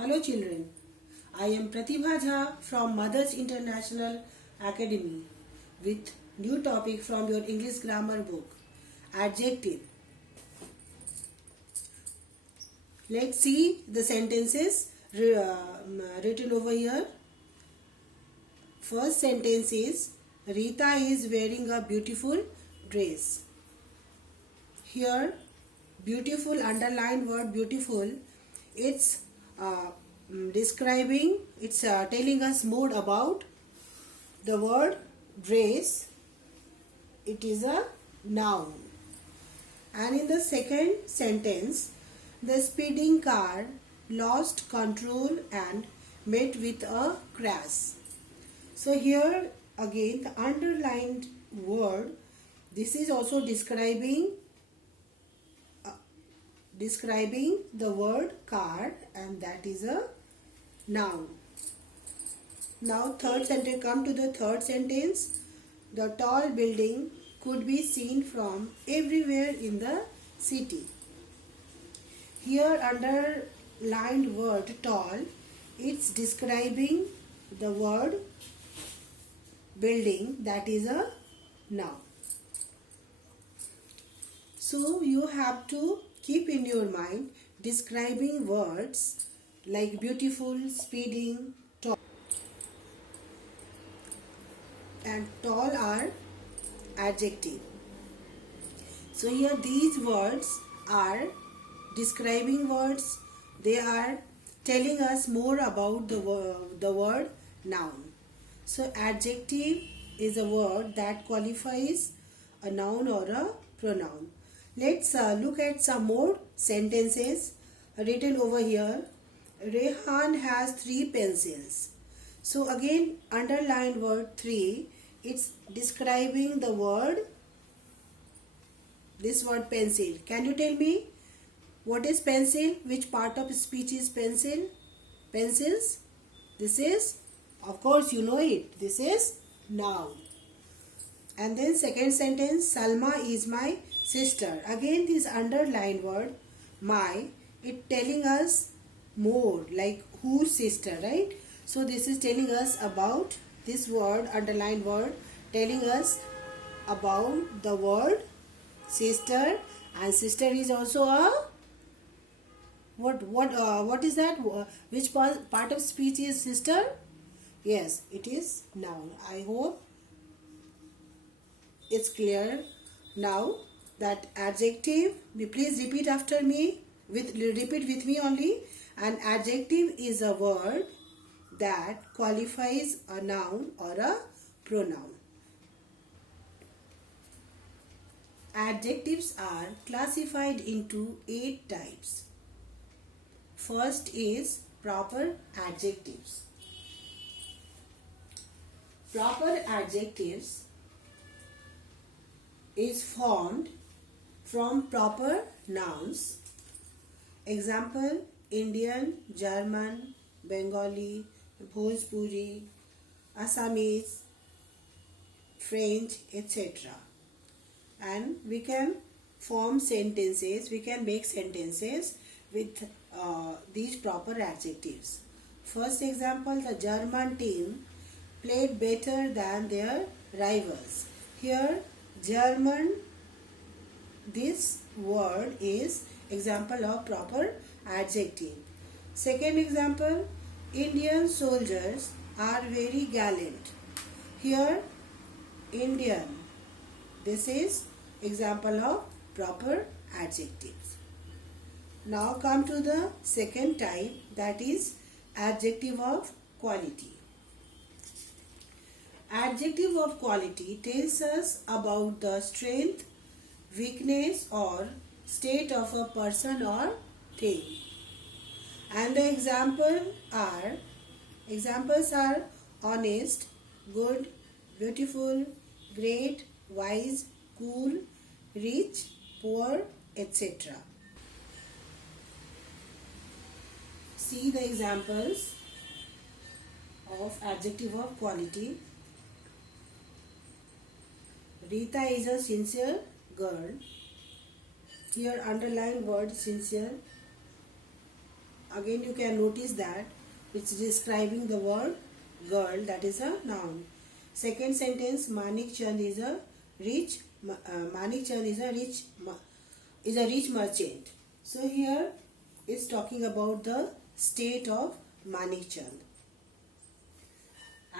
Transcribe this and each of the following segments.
Hello children, I am Pratibha Jha from Mothers International Academy with new topic from your English grammar book, adjective. Let's see the sentences written over here. First sentence is Rita is wearing a beautiful dress. Here beautiful, underlined word beautiful, it's describing, it's telling us more about the word dress. It is a noun. And in the second sentence, the speeding car lost control and met with a crash. So here again the underlined word, this is also describing the word car, and that is a noun. Now third sentence, come to the third sentence. The tall building could be seen from everywhere in the city. Here underlined word tall, it's describing the word building, that is a noun. So you have to keep in your mind describing words like beautiful, speeding, tall. And tall are adjective. So here these words are describing words. They are telling us more about the word noun. So adjective is a word that qualifies a noun or a pronoun. Let's look at some more sentences written over here. Rehan has 3 pencils. So again underlined word 3, it's describing the word, this word pencil. Can you tell me what is pencil? Which part of speech is pencil? Pencils? This is, of course you know it, this is noun. And then second sentence, Salma is my sister. Again this underlined word my, it telling us more, like whose sister, right? So this is telling us about this word, underlined word, telling us about the word sister. And sister is also a what is that? Which part of speech is sister? Yes, it is noun. I hope it's clear now that adjective, please repeat after me, repeat with me only. An adjective is a word that qualifies a noun or a pronoun. Adjectives are classified into 8 types. First is proper adjectives. Proper adjectives is formed from proper nouns. Example, Indian, German, Bengali, Bhojpuri, Assamese, French, etc. And we can form sentences, we can make sentences with these proper adjectives. First example, the German team played better than their rivals. Here German, this word is example of proper adjective. Second example, Indian soldiers are very gallant. Here Indian, this is example of proper adjectives. Now come to the second type, that is adjective of quality. Adjective of quality tells us about the strength, weakness or state of a person or thing. And the examples are honest, good, beautiful, great, wise, cool, rich, poor, etc. See the examples of adjective of quality. Rita is a sincere girl. Here underline word sincere. again you can notice that it's describing the word girl, that is a noun. Second sentence, Manik Chand is a rich Manik Chand is a rich merchant. So here it's talking about the state of Manik Chand,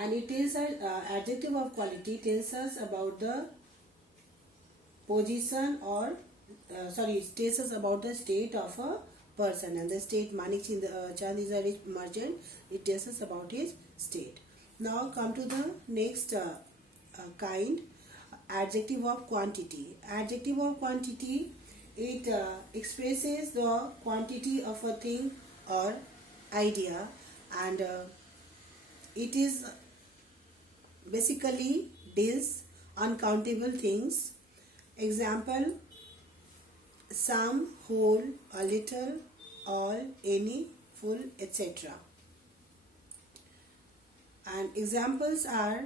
and it is an adjective of quality, tells us about the position or it tells us about the state of a person, and the state Manik Chand is a rich merchant. It tells us about his state. Now come to the next kind, adjective of quantity. Adjective of quantity, it expresses the quantity of a thing or idea, and it is basically deals uncountable things. Example, some, whole, a little, all, any, full, etc. And examples are,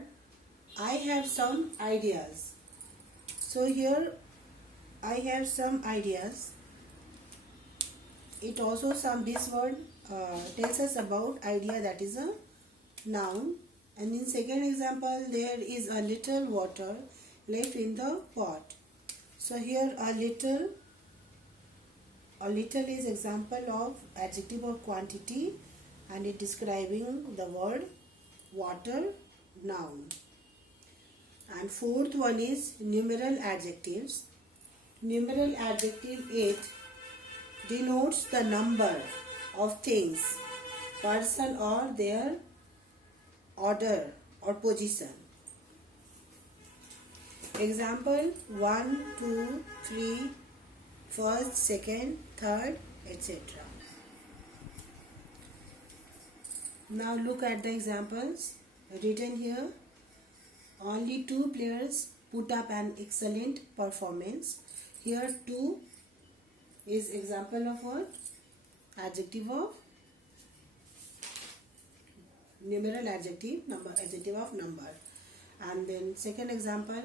I have some ideas. So here I have some ideas. It also this word tells us about idea, that is a noun. And in second example, there is a little water left in the pot. So here a little is example of adjective of quantity, and it describing the word water, noun. And fourth one is numeral adjectives. Numeral adjective 8 denotes the number of things, person or their order or position. Example, 1, 2, 3, first, second, third, etc. Now look at the examples written here. Only 2 players put up an excellent performance. Here 2 is example of what? Adjective of numeral adjective, adjective of number. And then second example,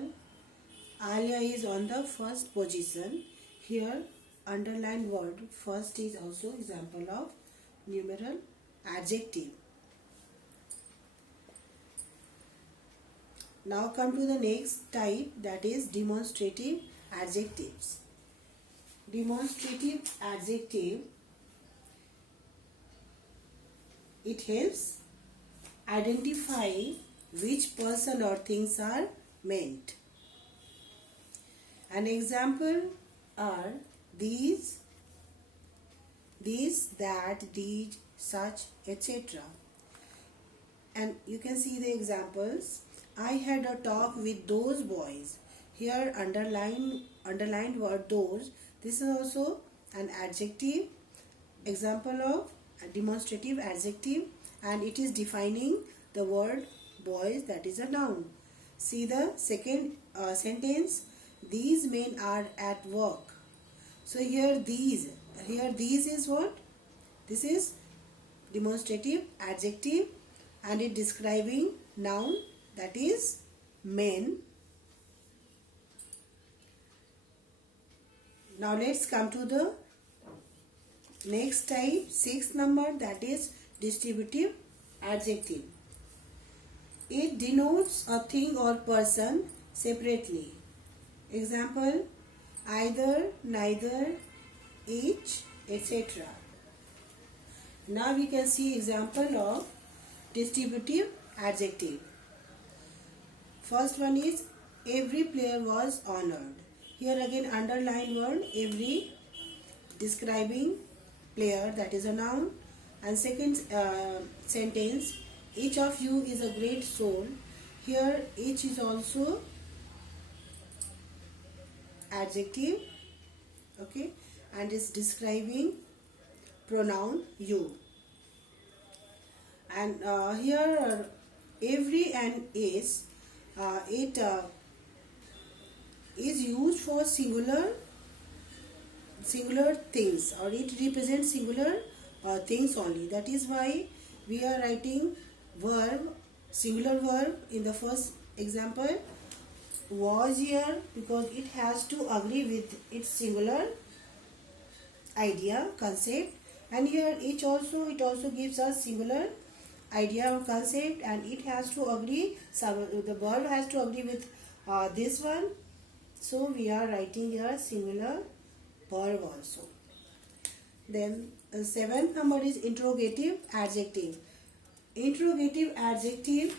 Alia is on the first position. Here underlined word first is also example of numeral adjective. Now come to the next type, that is demonstrative adjectives. Demonstrative adjective, it helps identify which person or things are meant. An example are these, that, these, such, etc. And you can see the examples. I had a talk with those boys. Here underlined word those. This is also an adjective, example of a demonstrative adjective, and it is defining the word boys, that is a noun. See the second sentence, these men are at work. So here these is what? This is demonstrative adjective, and it describing noun, that is men. Now let's come to the next type, 6th number, that is distributive adjective. It denotes a thing or person separately. Example, either, neither, each, etc. Now we can see example of distributive adjective. First one is every player was honored. Here again underline word every, describing player, that is a noun. And second sentence, each of you is a great soul. Here each is also adjective, okay, and is describing pronoun you. And here every and is, it is used for singular things, or it represents singular things only. That is why we are writing verb, singular verb in the first example was here, because it has to agree with its singular idea, concept. And here it also gives us similar idea or concept, and it has to agree, the verb has to agree with this one. So we are writing here similar verb also. Then seventh number is interrogative adjective. Interrogative adjective,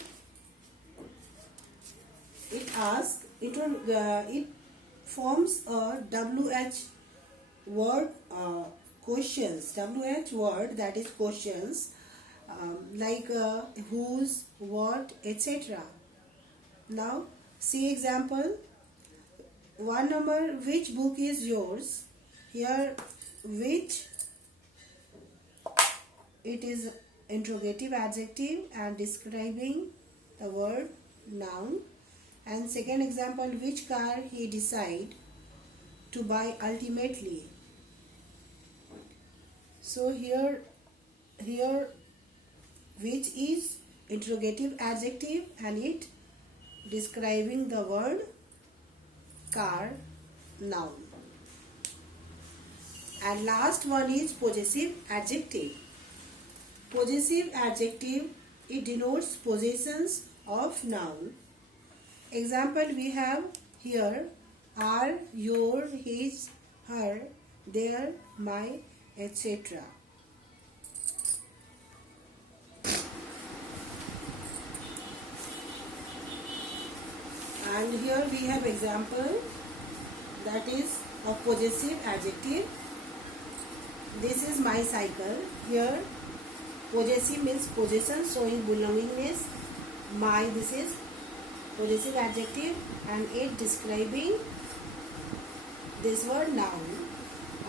it forms a WH word, questions. WH word, that is questions, like whose, what, etc. Now see example. One number, which book is yours? Here which, it is interrogative adjective and describing the word noun. And second example, which car he decide to buy ultimately. So here which is interrogative adjective and it describing the word car, noun. And last one is possessive adjective. Possessive adjective, it denotes possessions of noun. Example we have here: are, your, his, her, their, my, etc. And here we have example, that is of possessive adjective. This is my cycle. Here possessive means possession, showing belongingness. My, this is possessive adjective and it describing this word noun.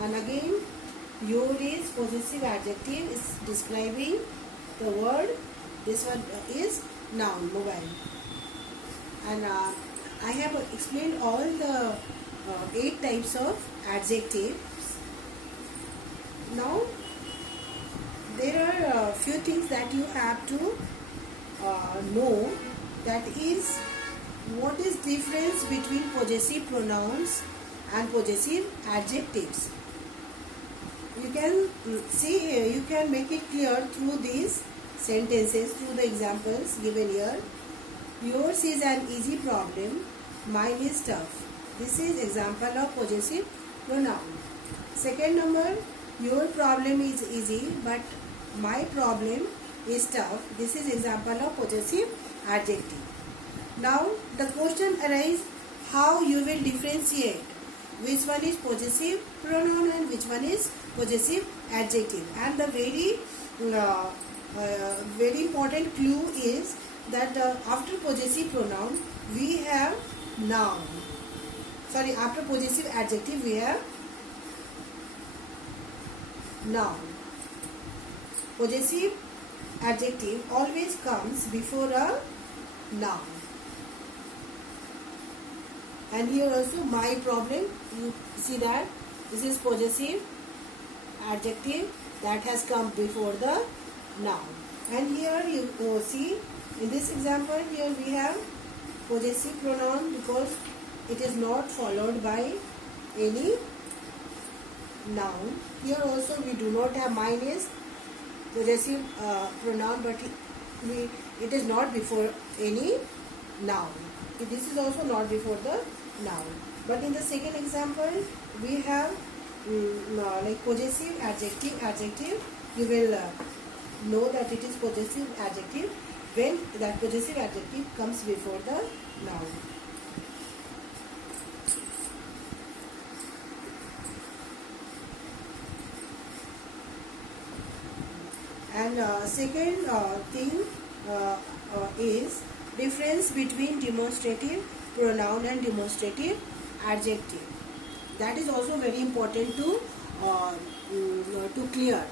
And again your is possessive adjective, is describing the word, this one is noun, mobile. And I have explained all the 8 types of adjectives. Now there are a few things that you have to know, that is, what is difference between possessive pronouns and possessive adjectives. You can see here, you can make it clear through these sentences, through the examples given here. Yours is an easy problem, mine is tough. This is example of possessive pronoun. Second number, your problem is easy but my problem is tough. This is example of possessive adjective. Now the question arises, how you will differentiate which one is possessive pronoun and which one is possessive adjective. And the very important clue is that after possessive pronoun we have noun. Sorry, after possessive adjective we have noun. Possessive adjective always comes before a noun. And here also my problem, you see that this is possessive adjective that has come before the noun. And here you see in this example, here we have possessive pronoun because it is not followed by any noun. Here also we do not have, mine is possessive pronoun, but it is not before any noun. This is also not before the noun. But in the second example we have like possessive adjective. You will know that it is possessive adjective when that possessive adjective comes before the noun. And second thing is difference between demonstrative pronoun and demonstrative adjective. That is also very important to clear.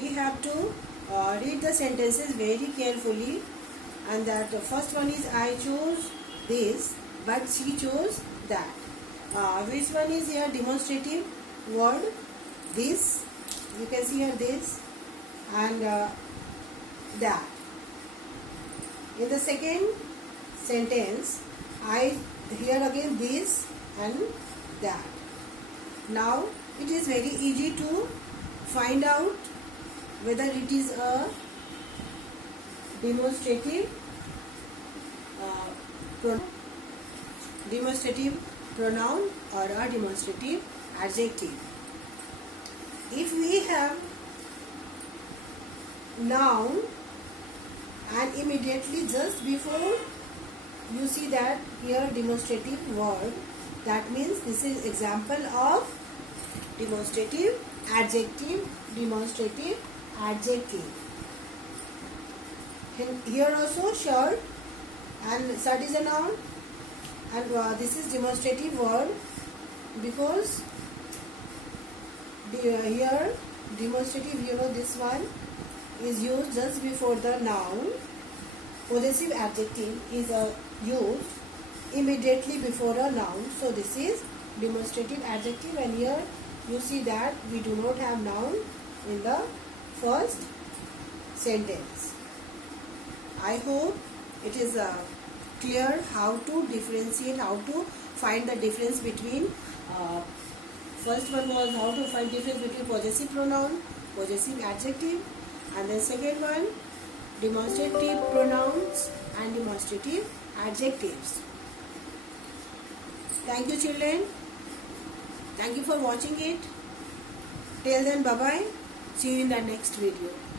We have to read the sentences very carefully, and that the first one is I chose this but she chose that. Which one is here demonstrative word? This, you can see here this and that. In the second sentence, I here again this and that. Now it is very easy to find out whether it is a demonstrative pronoun or a demonstrative adjective. If we have noun and immediately just before you see that here demonstrative word, that means this is example of demonstrative adjective. Here also shirt, and shirt is a noun, and this is demonstrative word because here demonstrative, this one is used just before the noun. Possessive adjective is used immediately before a noun. So this is demonstrative adjective, and here you see that we do not have noun in the first sentence. I hope it is clear how to differentiate, how to find the difference between first one was how to find difference between possessive pronoun, possessive adjective, and the second one demonstrative pronouns and demonstrative adjectives. Thank you, children. Thank you for watching it. Till then, bye bye. See you in the next video.